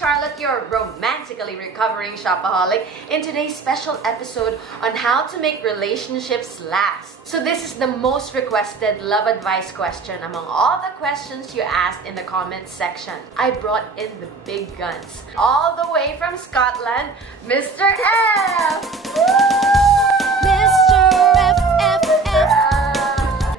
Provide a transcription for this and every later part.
Charlotte, your romantically recovering shopaholic, in today's special episode on how to make relationships last. So this is the most requested love advice question among all the questions you asked in the comments section. I brought in the big guns. All the way from Scotland, Mr. F! Mr. F.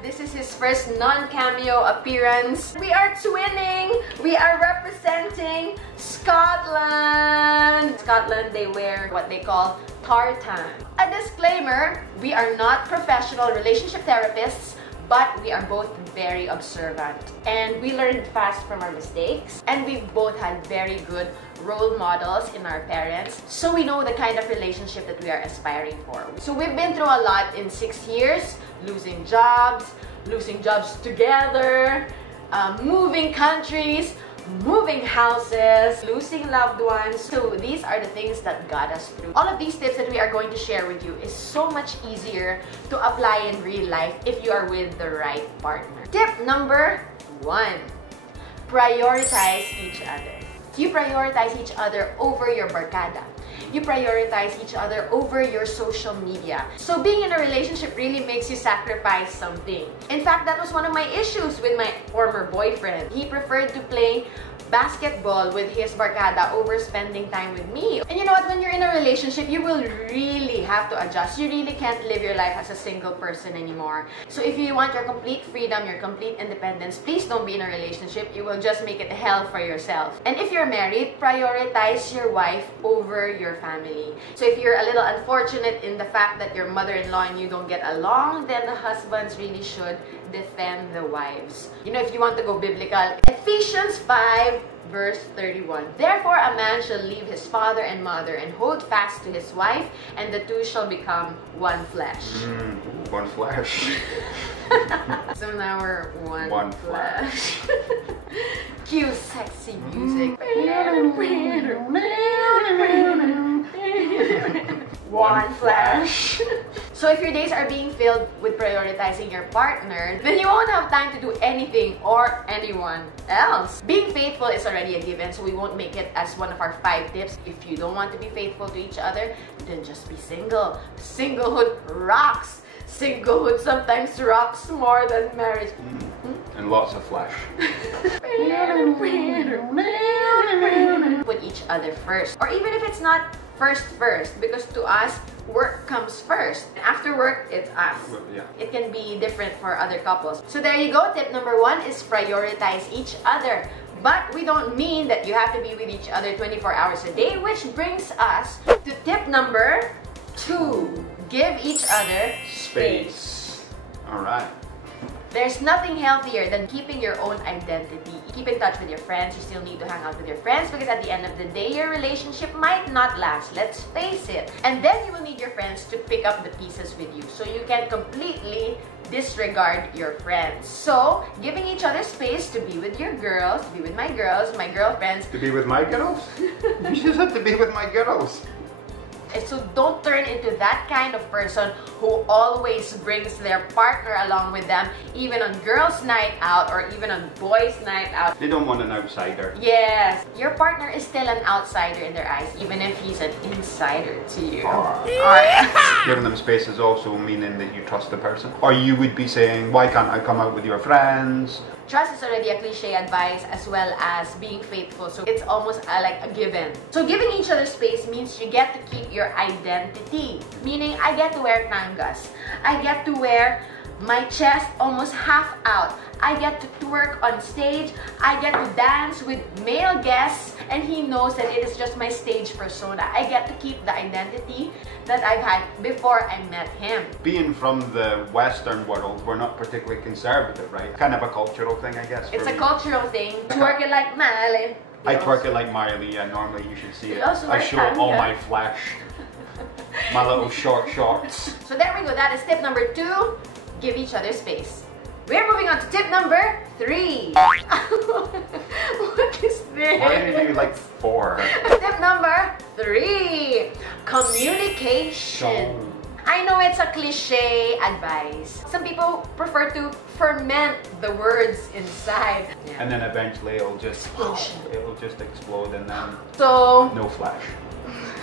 This is his first non-cameo appearance. We are twinning! We are representing Scotland! Scotland, they wear what they call tartan. A disclaimer, we are not professional relationship therapists, but we are both very observant. And we learned fast from our mistakes. And we've both had very good role models in our parents. So we know the kind of relationship that we are aspiring for. So we've been through a lot in 6 years. Losing jobs together, moving countries, moving houses, losing loved ones. So these are the things that got us through. All of these tips that we are going to share with you is so much easier to apply in real life if you are with the right partner. Tip number 1, prioritize each other. You prioritize each other over your barkada. You prioritize each other over your social media. So being in a relationship really makes you sacrifice something. In fact, that was one of my issues with my former boyfriend. He preferred to play basketball with his barkada over spending time with me. And you know what? When you're in a relationship, you will really have to adjust. You really can't live your life as a single person anymore. So if you want your complete freedom, your complete independence, please don't be in a relationship. You will just make it hell for yourself. And if you're married, prioritize your wife over your family. So if you're a little unfortunate in the fact that your mother-in-law and you don't get along, then the husbands really should defend the wives. You know, if you want to go biblical, Ephesians 5 verse 31. Therefore a man shall leave his father and mother and hold fast to his wife, and the two shall become one flesh. One flesh. So now we're one flesh. Cue sexy music. One flesh. So if your days are being filled with prioritizing your partner, then you won't have time to do anything or anyone else. Being faithful is already a given, so we won't make it as one of our 5 tips. If you don't want to be faithful to each other, then just be single. Singlehood rocks. Singlehood sometimes rocks more than marriage. And lots of flesh. Put each other first. Or even if it's not first, because to us, work comes first. After work, it's us. Yeah. It can be different for other couples. So there you go. Tip number 1 is prioritize each other. But we don't mean that you have to be with each other 24 hours a day, which brings us to tip number 2. Give each other space. Alright. There's nothing healthier than keeping your own identity. Keep in touch with your friends. You still need to hang out with your friends because at the end of the day, your relationship might not last. Let's face it. And then you will need your friends to pick up the pieces with you. So you can completely disregard your friends. So, giving each other space to be with your girls, to be with my girls, my girlfriends. To be with my girls? You just have to be with my girls. So don't turn into that kind of person who always brings their partner along with them, even on girls' night out or even on boys' night out. They don't want an outsider. Yes, your partner is still an outsider in their eyes, even if he's an insider to you. Giving them space is also meaning that you trust the person. Or you would be saying, why can't I come out with your friends? Trust is already a cliche advice as well as being faithful, so it's almost like a given. So giving each other space means you get to keep your identity. Meaning, I get to wear tangas. I get to wear my chest almost half out. I get to twerk on stage. I get to dance with male guests, and he knows that it is just my stage persona. I get to keep the identity that I've had before I met him. Being from the Western world, we're not particularly conservative, right? Kind of a cultural thing, I guess. It's a cultural thing. Twerk it like Miley. I twerk it like Miley, yeah, normally you should see it. I show tanga. all my flesh. My little short shorts. So there we go, that is tip number 2. Give each other space. We're moving on to tip number 3. What is this? Why did you do like 4? Tip number 3. Communication. I know it's a cliche advice. Some people prefer to ferment the words inside. Yeah. And then eventually it'll just explode and then So no flash.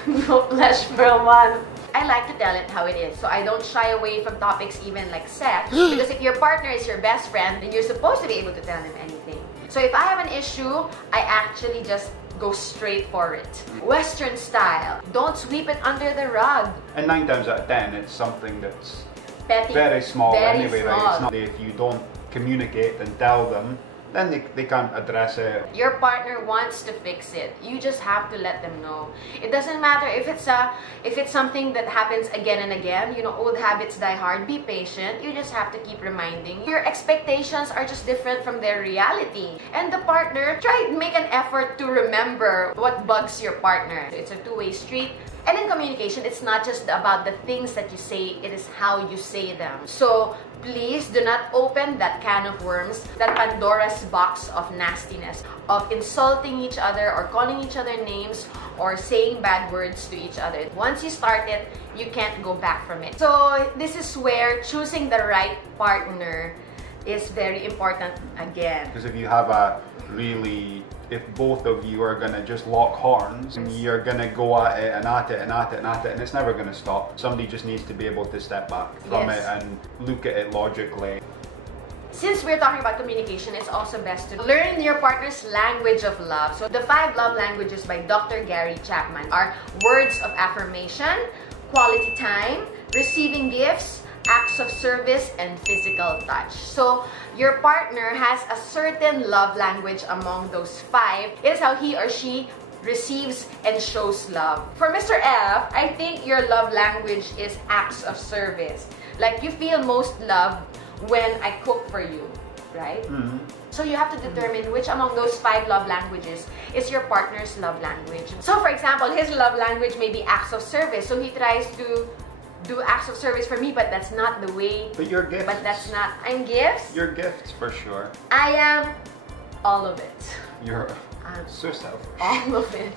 no flesh for one. I like to tell it how it is, so I don't shy away from topics even like sex. Because if your partner is your best friend, then you're supposed to be able to tell him anything. So if I have an issue, I actually just go straight for it. Western style. Don't sweep it under the rug. And 9 times out of 10, it's something that's Petty. very small Very anyway, small. right? It's not if you don't communicate and tell them, then they can't address it. Your partner wants to fix it. You just have to let them know. It doesn't matter if it's something that happens again and again. You know, old habits die hard. Be patient. You just have to keep reminding. Your expectations are just different from their reality. And the partner, try to make an effort to remember what bugs your partner. It's a two-way street. And in communication, it's not just about the things that you say, it is how you say them. So please do not open that can of worms, that Pandora's box of nastiness, of insulting each other or calling each other names or saying bad words to each other. Once you start it, you can't go back from it. So this is where choosing the right partner is very important again. Because if you have if both of you are gonna just lock horns, and you're gonna go at it and at it and at it and at it, and it's never gonna stop. Somebody just needs to be able to step back from it and look at it logically. Since we're talking about communication, it's also best to learn your partner's language of love. So the 5 love languages by Dr. Gary Chapman are words of affirmation, quality time, receiving gifts, acts of service, and physical touch. So your partner has a certain love language among those 5. It is how he or she receives and shows love. For Mr. F, I think your love language is acts of service. Like you feel most loved when I cook for you, right? Mm-hmm. So you have to determine which among those 5 love languages is your partner's love language. So for example, his love language may be acts of service. So he tries to do acts of service for me, but that's not the way. But your gifts. But that's not. I'm gifts? Your gifts, for sure. I am all of it. You're so selfish. All of it.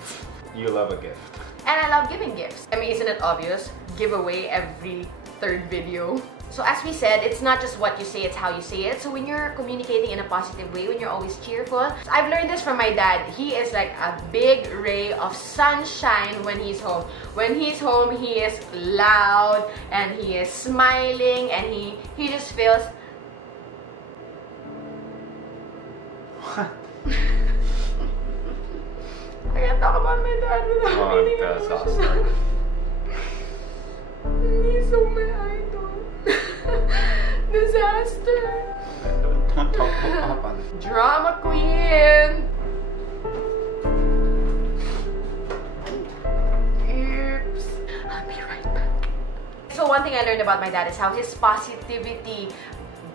You love a gift. And I love giving gifts. I mean, isn't it obvious? Give away every 3rd video. So as we said, it's not just what you say, it's how you say it. So when you're communicating in a positive way, when you're always cheerful. So I've learned this from my dad. He is like a big ray of sunshine when he's home. When he's home, he is loud and he is smiling and he just feels... I can't talk about my dad without feeling emotional. He's so my idol. Disaster. Don't talk about Papa. Drama queen. Oops. I'll be right back. So one thing I learned about my dad is how his positivity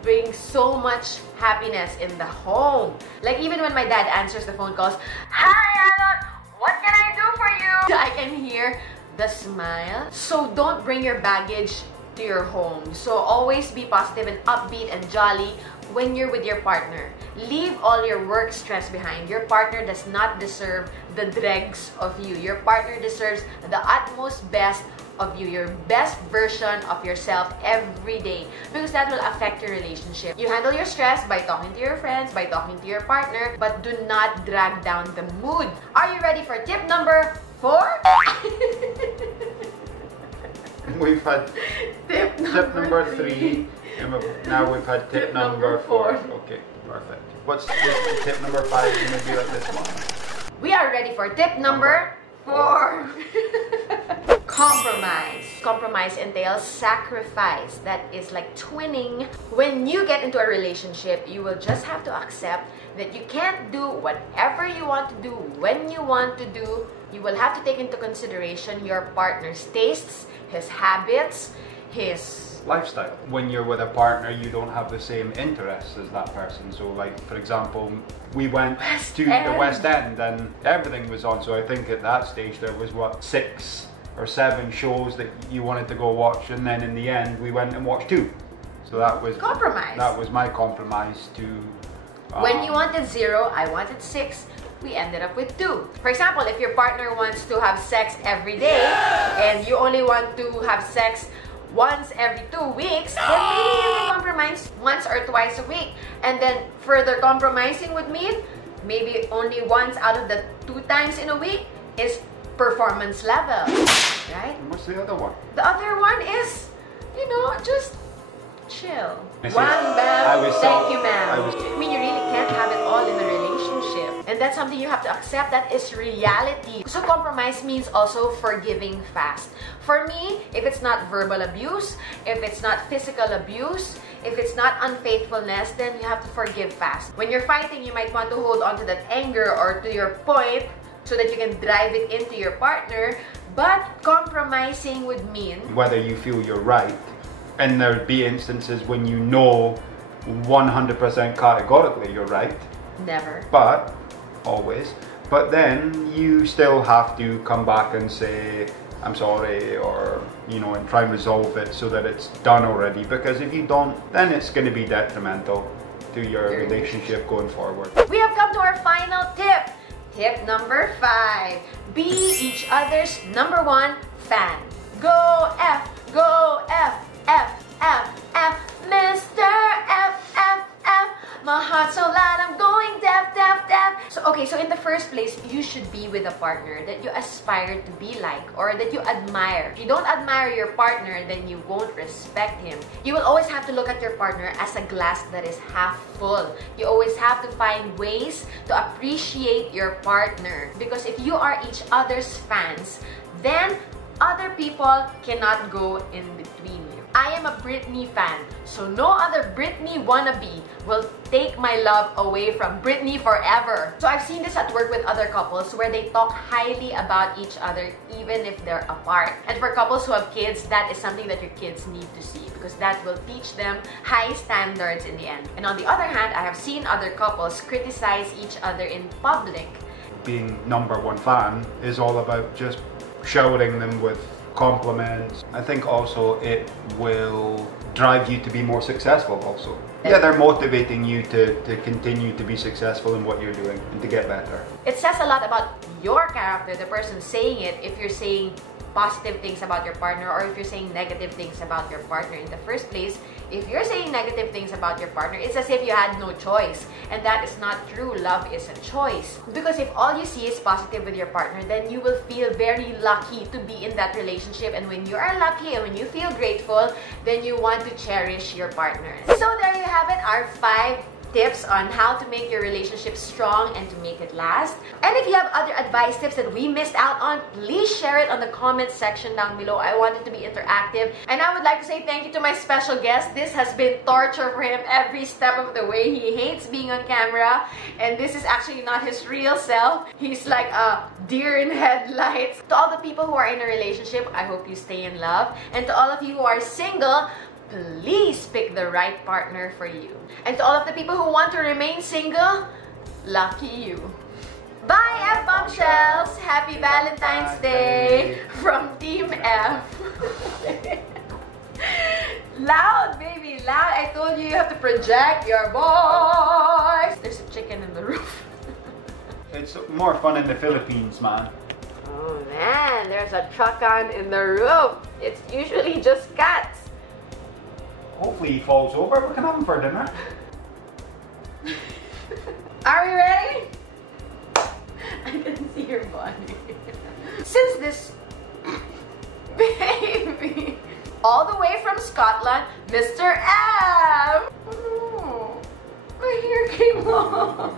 brings so much happiness in the home. Like even when my dad answers the phone calls, "Hi Alon, what can I do for you?" I can hear the smile. So don't bring your baggage to your home. So always be positive and upbeat and jolly when you're with your partner. Leave all your work stress behind. Your partner does not deserve the dregs of you. Your partner deserves the utmost best of you, your best version of yourself every day, because that will affect your relationship. You handle your stress by talking to your friends, by talking to your partner, but do not drag down the mood. Are you ready for tip number 4? We've had tip number 3. Now we've had tip number 4. Okay, perfect. What's this tip number 5 going to be like this one? We are ready for tip number 4. Compromise. Compromise entails sacrifice. That is like twinning. When you get into a relationship, you will just have to accept that you can't do whatever you want to do when you want to do. You will have to take into consideration your partner's tastes, his habits, his lifestyle. When you're with a partner, you don't have the same interests as that person. So like, for example, we went to the West End and everything was on. So I think at that stage there was, what, 6 or 7 shows that you wanted to go watch, and then in the end we went and watched 2. So that was compromise. That was my compromise to... when you wanted 0, I wanted 6. We ended up with 2. For example, if your partner wants to have sex every day and you only want to have sex once every 2 weeks, then maybe you can compromise once or twice a week. And then further compromising would mean maybe only once out of the 2 times in a week is performance level, right? What's the other one? The other one is, you know, just chill. Thank you, ma'am. I mean, you really can't have it all in a relationship. And that's something you have to accept. That is reality. So compromise means also forgiving fast. For me, if it's not verbal abuse, if it's not physical abuse, if it's not unfaithfulness, then you have to forgive fast. When you're fighting, you might want to hold on to that anger or to your point so that you can drive it into your partner. But compromising would mean whether you feel you're right, and there'd be instances when you know 100% categorically you're right. Never. But, always. But then you still have to come back and say, I'm sorry, or, you know, and try and resolve it so that it's done already. Because if you don't, then it's going to be detrimental to your relationship going forward. We have come to our final tip. Tip number 5. Be each other's number 1 fan. Go F, go F, F, F, F, Mr. F, F, F. My heart's so loud, I'm going deaf, deaf, deaf. So in the first place, you should be with a partner that you aspire to be like or that you admire. If you don't admire your partner, then you won't respect him. You will always have to look at your partner as a glass that is half full. You always have to find ways to appreciate your partner. Because if you are each other's fans, then other people cannot go in between you. I am a Britney fan, so no other Britney wannabe will take my love away from Britney forever. So I've seen this at work with other couples where they talk highly about each other even if they're apart. And for couples who have kids, that is something that your kids need to see because that will teach them high standards in the end. And on the other hand, I have seen other couples criticize each other in public. Being number 1 fan is all about just showering them with compliments. I think also it will drive you to be more successful also. Yeah, they're motivating you to continue to be successful in what you're doing and to get better. It says a lot about your character, the person saying it, if you're saying positive things about your partner or if you're saying negative things about your partner in the first place. If you're saying negative things about your partner, it's as if you had no choice. And that is not true. Love is a choice. Because if all you see is positive with your partner, then you will feel very lucky to be in that relationship. And when you are lucky and when you feel grateful, then you want to cherish your partner. So there you have it, our 5 tips on how to make your relationship strong and to make it last. And if you have other advice tips that we missed out on, please share it on the comment section down below. I want it to be interactive. And I would like to say thank you to my special guest. This has been torture for him every step of the way. He hates being on camera, and this is actually not his real self. He's like a deer in headlights. To all the people who are in a relationship, I hope you stay in love. And to all of you who are single, please pick the right partner for you. And to all of the people who want to remain single, lucky you. Bye, F Bombshells! Happy Valentine's Day from Team F. Loud, baby, loud. I told you have to project your voice. There's a chicken in the roof. It's more fun in the Philippines, man. Oh man, there's a truck-on in the roof. It's usually just cats. Hopefully he falls over. We can have him for dinner. Are we ready? I can see your body. Since this baby, all the way from Scotland, Mr. F. Oh, my hair came off.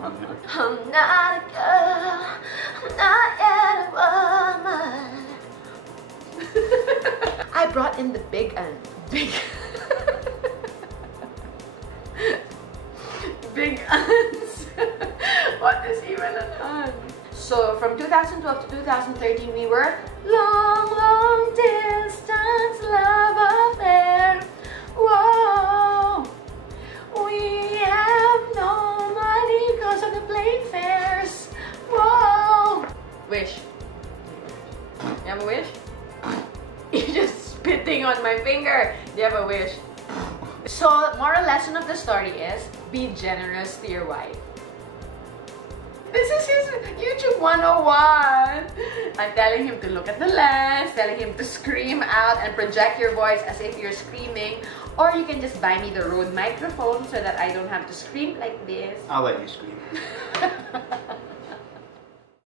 I'm not a girl. I'm not yet a woman. I brought in the big un. Big uns. What is even an un? So from 2012 to 2013, we were long, long distance love affair. Whoa. We have no money because of the plane fares. Whoa. Wish. You have a wish? You're just spitting on my finger. Do you have a wish? So, moral lesson of the story is, be generous to your wife. This is his YouTube 101. I'm telling him to look at the lens, telling him to scream out and project your voice as if you're screaming. Or you can just buy me the Rode microphone so that I don't have to scream like this. I'll let you scream.